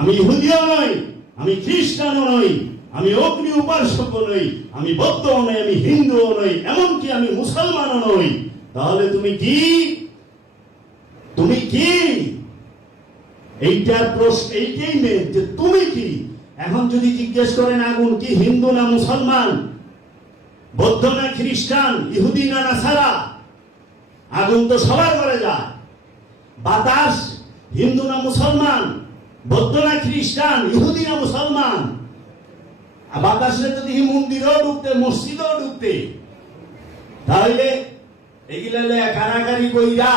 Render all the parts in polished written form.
আমি ইহুদিও নই, আমি খ্রিস্টানও নই, আমি অগ্নি উপাসক নই, আমি বৌদ্ধও নই, আমি হিন্দুও নই, এমনকি আমি মুসলমানও নই। তাহলে তুমি কি? তুমি কি? এইটার প্রশ্ন এইটাই মেন যে তুমি কি। এখন যদি জিজ্ঞেস করেন আগুন কি হিন্দু না মুসলমান, বৌদ্ধ না খ্রিস্টান, ইহুদি না নাসারা, আগুন তো সবার ঘরে যায়। বাতাস হিন্দু না মুসলমান, বৌদ্ধ না খ্রিস্টান, ইহুদি না মুসলমান। বাতাসে যদি মন্দিরও ঢুকতে, মসজিদও ঢুকতে, তাহলে এগুলা কারাগারি কইরা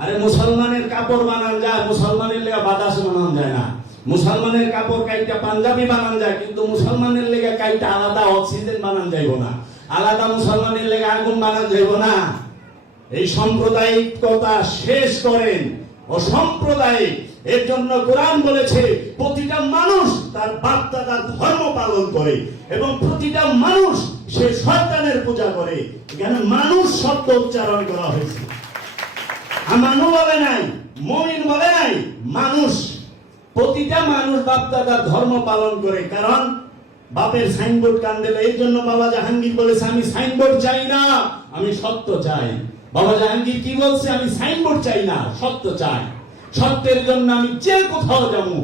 আরে মুসলমানের কাপড় বানান যায়, মুসলমানের লেগে বাতাস বানান যায় না। মুসলমানের কাপড় কাইটা পাঞ্জাবি বানান যায়, কিন্তু মুসলমানের লেগে কাইটা আলাদা অক্সিজেন বানান যাইব না, আলাদা মুসলমানের লেগে আগুন বানান যাইব না। এই সাম্প্রদায়িকতা শেষ করেন, অসাম্প্রদায়িক। এর জন্য কোরআন বলেছে প্রতিটা মানুষ তার বাপ দাদার ধর্ম পালন করে এবং প্রতিটা মানুষ সে শয়তানের পূজা করে। এখানে মানুষ শব্দ উচ্চারণ করা হয়েছে, আমানু বলে নাই, মুমিন বলে নাই, মানুষ। প্রতিটা মানুষ বাপ দাদার ধর্ম পালন করে। কারণ বাপের সাইনবোর্ড কান দিলে, এই জন্য বাবা জাহাঙ্গীর বলেছে আমি সাইনবোর্ড চাই না, আমি সত্য চাই। বাবা জাহাঙ্গীর কি বলছে? আমি সাইনবোর্ড চাই না, সত্য চাই। সত্যের জন্য আমি যে কোথাও যাবো।